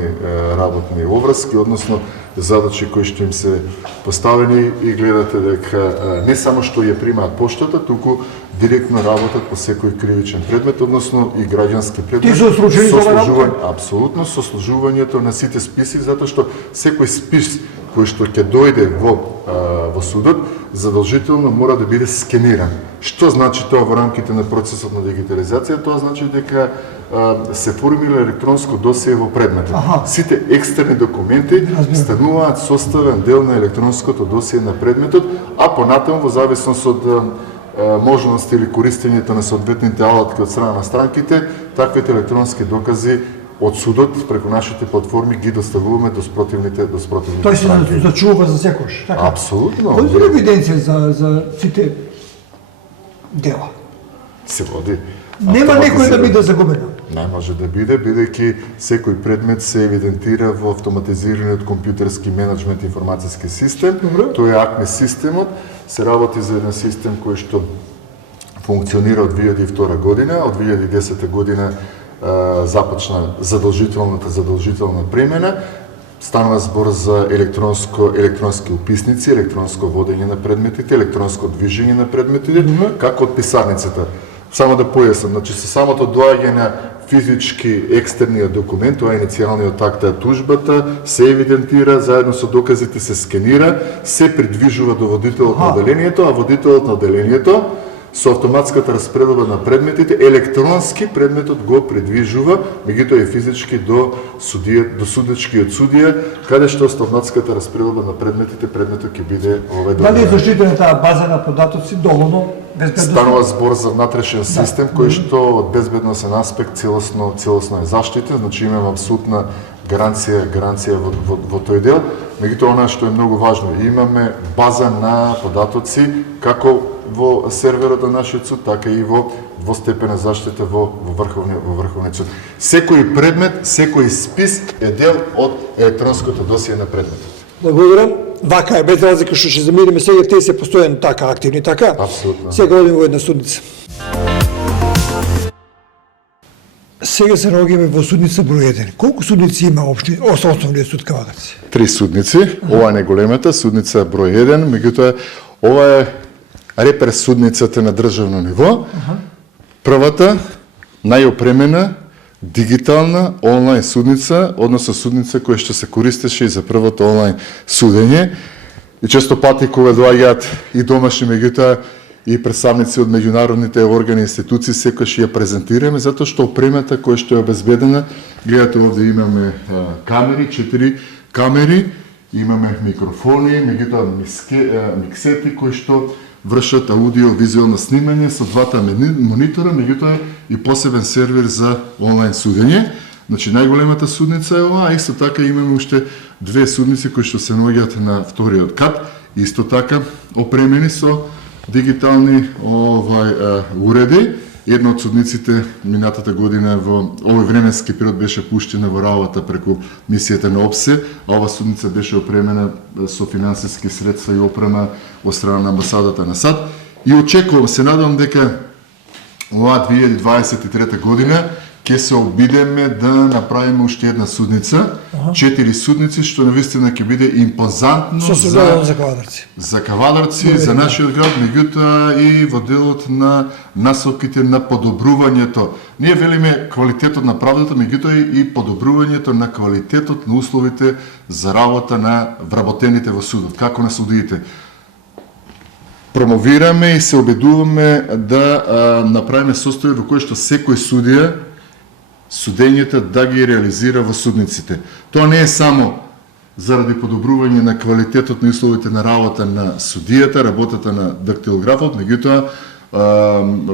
работни обврски, односно задачи кои што им се поставени и гледате дека не само што ја примаат поштата, туку директно работат по секој кривичен предмет, односно и граѓански предмет. Ти се ослужени за оваа работа? Апсолутно, со служувањето на сите списи, затоа што секој спис кој што ќе дојде во судот, задолжително мора да биде скениран. Што значи тоа во рамките на процесот на дигитализација? Тоа значи дека се формира електронско досие во предметот. Сите екстерни документи стануваат составен дел на електронското досие на предметот, а понатаму во зависност од можност или користењето на соодветните алатки од страна на странките, таквите електронски докази од судот преку нашите платформи ги доставуваме до спротивните Тој странки. се зачува за секојаш, така? Апсолутно. Води ли евиденција за сите дела? Се води. Нема некој да биде загубено? Не може да биде, бидејќи секој предмет се евидентира во автоматизираниот компјутерски менеджмент информацијски систем. Тој е АКМЕ системот, се работи за еден систем кој што функционира од 2002 година, од 2010 година започна задолжителна премена. Станува збор за електронски уписници, електронско водење на предметите, електронско движење на предметите, како од писарницата. Само да појаснам, значи со самото доаѓање на физички екстерниот документ, тоа е иницијалниот акт на тужбата, се евидентира, заедно со доказите се скенира, се придвижува до водителот на оделението, а водителот на оделението со автоматската распределба на предметите, електронски предметот го придвижува, меѓутоа и физички до судечкиот судија, каде што автоматската распределба на предметите, предметот ќе биде Дали е заштитена таа база на податоци доволно безбедност? Станува збор за внатрешен систем кој што од безбедносен аспект целосно е заштитен, значи имаме апсолутна гаранција во тој дел. Меѓутоа она што е многу важно, имаме база на податоци како во серверот на нашиот суд, така и во двостепена заштита во Врховниот суд. Секој предмет, секој спис е дел од електронското досие на предметот. Благодарам. Вака е, без разлика што ќе замириме сега, тие се постојано така активни, така? Апсолутно. Сега одиме во една судница. Сега се наоѓаме во судница број 1. Колку судници има основниот суд Кавадарци? 3 судници, ова е најголемата, судница број 1, меѓутоа ова е репер судницата на државно ниво. Првата, најопремена, дигитална онлайн судница, односно судница која што се користеше и за првото онлайн судење. И често пати кога доаѓаат и домашни, меѓутоа и представници од меѓународните органи и институции секогаш ја презентираме, затоа што опремата која што е обезбедена, гледате овде имаме камери, 4 камери, имаме микрофони, меѓутоа миксети кои што вршат аудио-визуелно снимање со двата монитора, меѓутоа и посебен сервер за онлайн судење. Значи најголемата судница е ова, а исто така имаме уште 2 судници кои што се наоѓаат на вториот кат, исто така опремени со дигитални уреди. Една од судниците минатата година во овој временски период беше пуштена во работа преку мисијата на ОПСЕ, а ова судница беше опремена со финансиски средства и опрема од страна на амбасадата на САД. И очекувам, се надевам дека оваа 2023 година ќе се обидеме да направиме уште една судница, 4 судници, што навистина ќе биде импозантно Со согледало за кавадарци. за кавадарци, за нашиот град, меѓутоа и во делот на насоките на подобрувањето. Ние велиме квалитетот на правдата, меѓутоа и подобрувањето на квалитетот на условите за работа на вработените во судот, како на судиите. Промовираме и се обидуваме да направиме состојба во кое што секој судија судењата да ги реализира во судниците. Тоа не е само заради подобрување на квалитетот на условите на работа на судијата, работата на дактилографот, меѓутоа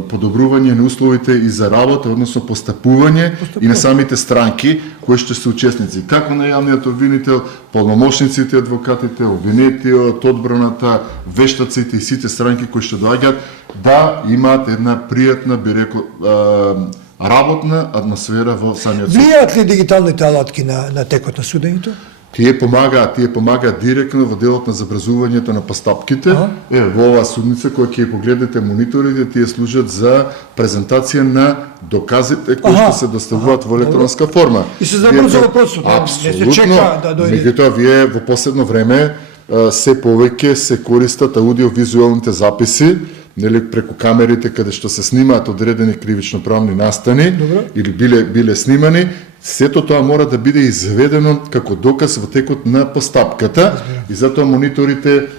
подобрување на условите и за работа, односно постапување и на самите странки кои што се учесници, како на јавниот обвинител, полномошниците, адвокатите, обвинетиот, одбраната, вештаците и сите странки кои што доаѓаат да имаат една пријатна, би рекол, работна атмосфера во самиот суд. Влијаат ли дигиталните алатки на текот на судењето? Тие помагаат директно во делот на забрзувањето на постапките. Во оваа судница која ќе погледнете мониторите, тие служат за презентација на доказите кои што се доставуваат во електронска форма. И се забрзува процесот, не се чека да дојде. Меѓутоа, вие во последно време се повеќе се користат аудиовизуелните записи, нели, преку камерите каде што се снимаат одредени кривично-правни настани или биле снимани, сето тоа мора да биде изведено како доказ во текот на постапката и затоа мониторите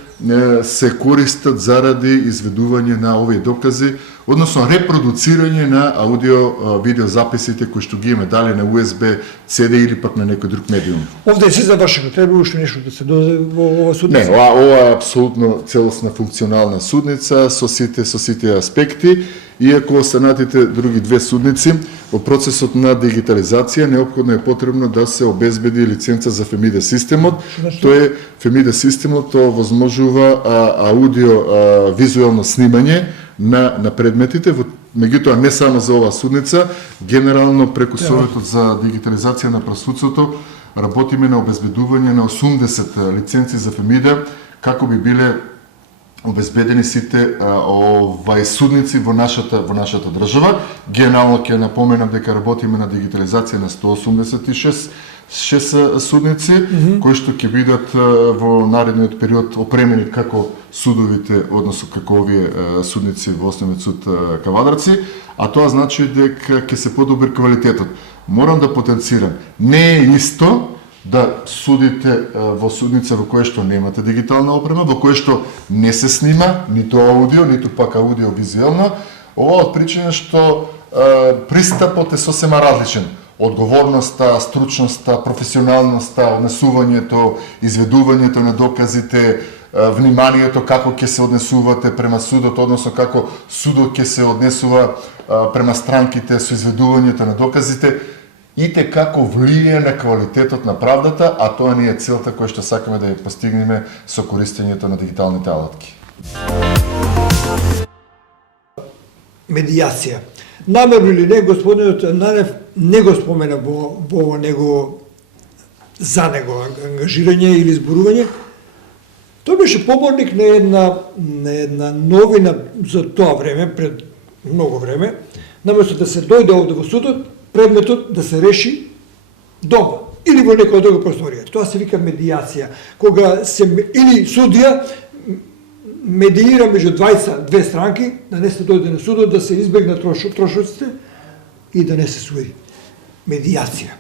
се користат заради изведување на овие докази, односно репродуцирање на аудио-видео записите кои што ги имаме дали на USB, CD или пак на некој друг медиум. Овде е се завршено, треба уште нешто да се додаде во ова судница? Не, ова е апсолутно целосна функционална судница со сите аспекти, иако останатите други две судници во процесот на дигитализација неопходно е потребно да се обезбеди лиценца за FEMIDA системот. FEMIDA системот овозможува аудио визуелно снимање на предметите, меѓутоа не само за оваа судница, генерално преку Советот за дигитализација на правосудството работиме на обезбедување на 80 лиценци за FEMIDA, како би биле обезбедени сите судници во нашата држава. Генерално ќе напоменам дека работиме на дигитализација на 186 судници, кои што ќе бидат во наредниот период опремени како судовите, односно како овие судници во Основниот суд Кавадарци, а тоа значи дека ќе се подобри квалитетот. Морам да потенцирам, не е исто да судите во судница во која што немате дигитална опрема, во која што не се снима, ниту аудио, ниту пак аудио-визуелно, ова од причина што пристапот е сосема различен. Одговорноста, стручноста, професионалноста, однесувањето, изведувањето на доказите, вниманието како ќе се однесувате према судот, односно како судот ќе се однесува према странките со изведувањето на доказите, и те како влијае на квалитетот на правдата, а тоа не е целта која што сакаме да ја постигнеме со користењето на дигиталните алатки. Медијација. Намерно или не, господинот Нанев не го спомена во него за него ангажирање или зборување. Тој беше поборник на една новина за тоа време, пред многу време, наместо да се дојде овде во судот, предметот да се реши дома или во некоја друга просторија. Тоа се вика медијација. Кога се или судија медиира меѓу две странки, да не се дојде на судот, да се избегнат трошоците и да не се суди. Медијација.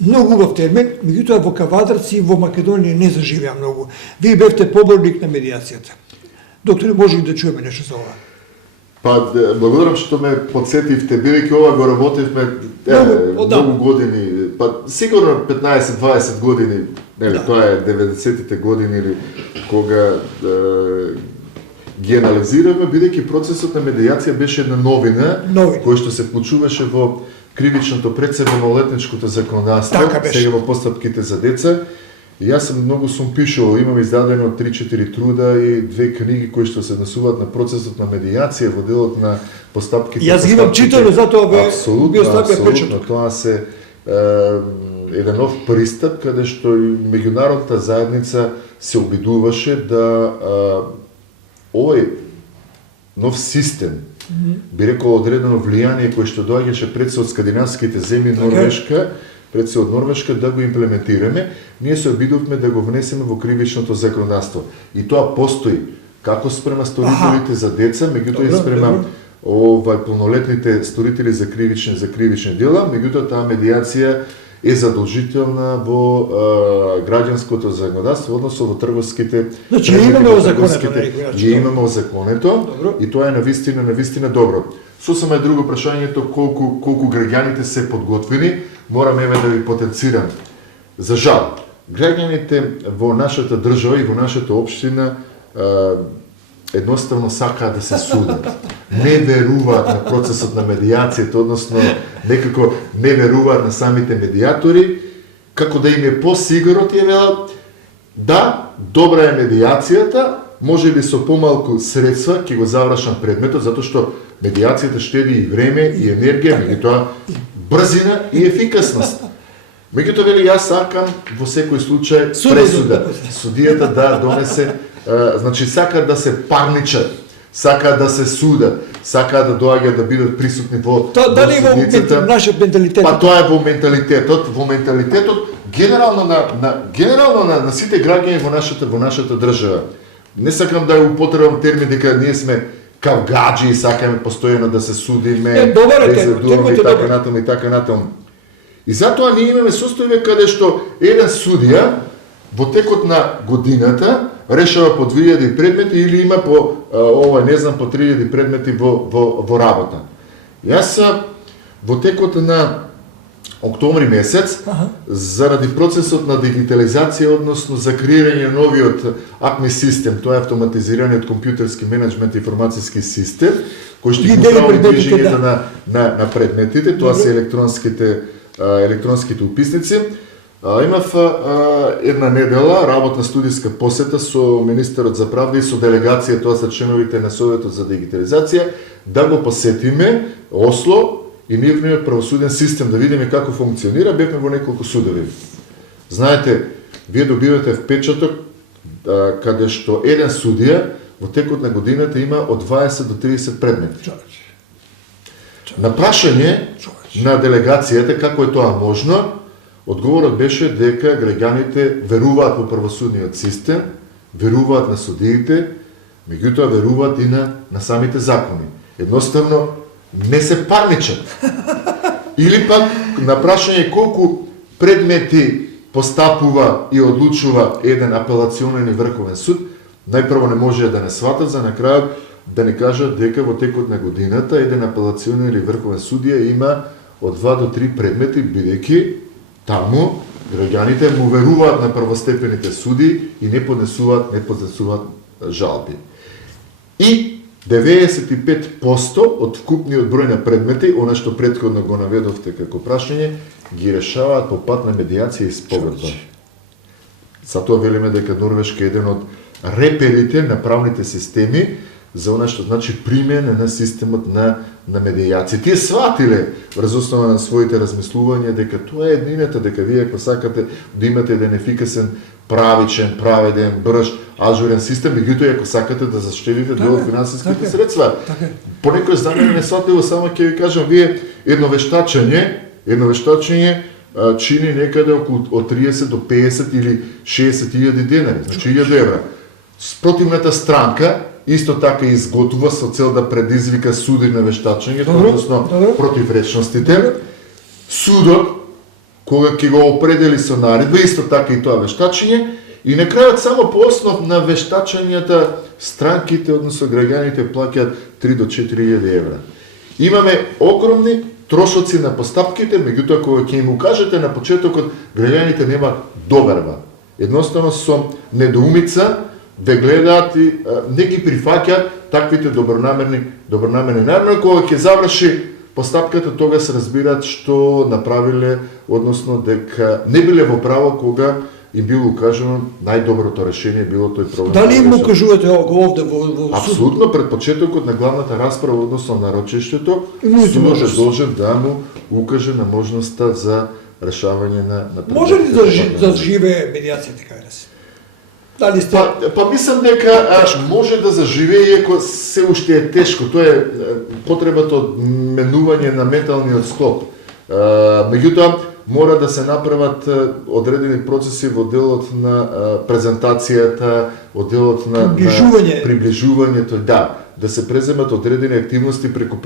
Многу убав термин, меѓутоа во Кавадарци и во Македонија не заживеа многу. Вие бевте поборник на медијацијата. Докторе, може да чуеме нешто за ова? Па, благодарам што ме подсетивте, бидејќи ова го работевме многу години, па сигурно 15-20 години, нели, тоа е 90-тите години или кога ги анализираме, бидејќи процесот на медијација беше една новина, која што се вклучуваше во кривичното пред себе малолетничкото законодавство, сега во постапките за деца. И јас многу сум пишувал, имам издадено 3-4 труда и 2 книги кои што се однесуваат на процесот на медијација во делот на постапките. Јас ги имам читано, затоа бе ставија печаток. Тоа се еден нов пристап каде што меѓународната заедница се обидуваше да овој нов систем би рекол одредено влијание кое што доаѓаше пред се од скандинавските земји, Норвешка, пред се од Норвешка да го имплементираме, ние се обидовме да го внесеме во кривичното законодавство. И тоа постои како спрема сторителите за деца, меѓутоа и спрема полнолетните сторители за кривични дела, меѓутоа таа медијација е задолжителна во граѓанското законодавство, односно во трговските. Значи имаме озаконето на некој начин. Имаме озаконето и тоа е навистина добро. Сосема е друго прашањето колку граѓаните се подготвени, морам еве да ви потенцирам. За жал, граѓаните во нашата држава и во нашата општина едноставно сакаат да се судат. Не веруваат на процесот на медијацијата, односно некако не веруваат на самите медијатори, како да им е посигурно, тие велат да, добра е медијацијата, може би со помалку средства ќе го завршам предметот, затоа што медијацијата штеди и време и енергија, меѓутоа брзина и ефикасност. Меѓутоа вели јас сакам во секој случај пресуда. Судијата да донесе, значи сакаат да се парничат, сакаат да се судат, сакаат да доаѓаат да бидат присутни во дали во нашиот менталитет? Па тоа е во менталитетот генерално на сите граѓани во нашата држава. Не сакам да употребам термин дека ние сме кавгаџи и сакаме постојано да се судиме, терминот и така натаму. И затоа ние имаме состојбе каде што еден судија во текот на годината решава по 2000 предмети или има по по 3000 предмети во работа. Јас во текот на октомври месец, заради процесот на дигитализација, односно за креирање новиот АКМИ систем, тоа е автоматизираниот компјутерски менеджмент информацијски систем, кој што ги управува движењето на предметите, тоа се електронските уписници. Имав една недела работна студиска посета со министерот за правда и со делегација, тоа се членовите на Советот за дигитализација, да го посетиме Осло и нивниот правосуден систем, да видиме како функционира. Бевме во неколку судови. Знаете, вие добивате впечаток каде што еден судија во текот на годината има од 20 до 30 предмети. На прашање на делегацијата како е тоа можно, одговорот беше дека граѓаните веруваат во правосудниот систем, веруваат на судиите, меѓутоа веруваат и на самите закони. Едноставно не се парничат. Или пак на прашање колку предмети постапува и одлучува еден апелационен и врховен суд, најпрво не може да не сватат, за на крајот да не кажат дека во текот на годината еден апелационен или врховен судија има од 2 до 3 предмети, бидејќи таму граѓаните му веруваат на првостепените суди и не поднесуваат жалби. И 95% од вкупниот број на предмети, она што претходно го наведовте како прашање, ги решаваат по пат на медијација и спогодба. Затоа велиме дека Норвешка е еден од реперите на правните системи за она што значи примена на системот на медијација. Тие сватиле врз основа на своите размислувања дека тоа е еднината, дека вие ако сакате да имате еден ефикасен, правичен, праведен, брж, ажурен систем, меѓутоа ако сакате да заштедите дел од финансиските средства. По некој за мене не сватливо, само ќе ви кажам, вие едно вештачење чини некаде околу од 30 до 50 или 60.000 денари, значи 1000 евра. Спротивната странка исто така изготвува со цел да предизвика суди на вештачењето, односно противречностите. Судот, кога ќе го определи со наредба, исто така и тоа вештачење, и на крајот само по основ на вештачењата странките, односно граѓаните плаќаат 3 до 4.000 евра. Имаме огромни трошоци на постапките, меѓутоа кога ќе им укажете на почетокот, граѓаните немаат доверба. Едноставно со недоумица да гледаат и не ги прифаќаат таквите добронамерни. Наравно, кога ќе заврши постапката, тогаш разбираат што направиле, односно дека не биле во право кога им било укажано најдоброто решение било тој проблем. Дали им укажувате овде во суд? Апсолутно, пред почетокот на главната расправа, односно на рочиштэто, судот е должен да му укаже на можноста за решавање на Може ли да живее медијација, така да се? Дали сте... Па мислам дека може да заживее иако се уште е тешко. Тоа е потребата од менување на менталниот склоп. Меѓутоа, мора да се направат одредени процеси во делот на презентацијата, во делот на приближувањето, да се преземат одредени активности преку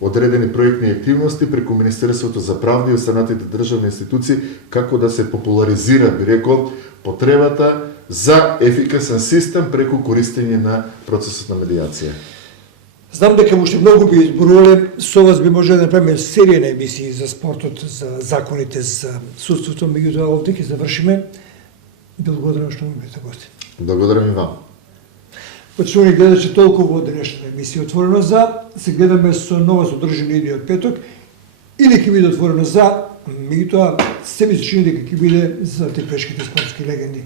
одредени проектни активности преку Министерството за правда и останатите државни институции, како да се популаризира, би рекол, потребата за ефикасен систем преку користење на процесот на медијација. Знам дека уште многу би изборувале, со вас би може да направиме серија на емисии за спортот, за законите, за судството, меѓутоа овде ќе завршиме. Благодарам што ми бевте гости. Благодарам и вам. Почитувани гледачи, толку во денешната емисија Отворено за. Се гледаме со нова содржина идниот петок, или ќе биде отворено за, меѓутоа се ми се чини дека ќе биде за тепешките спортски легенди.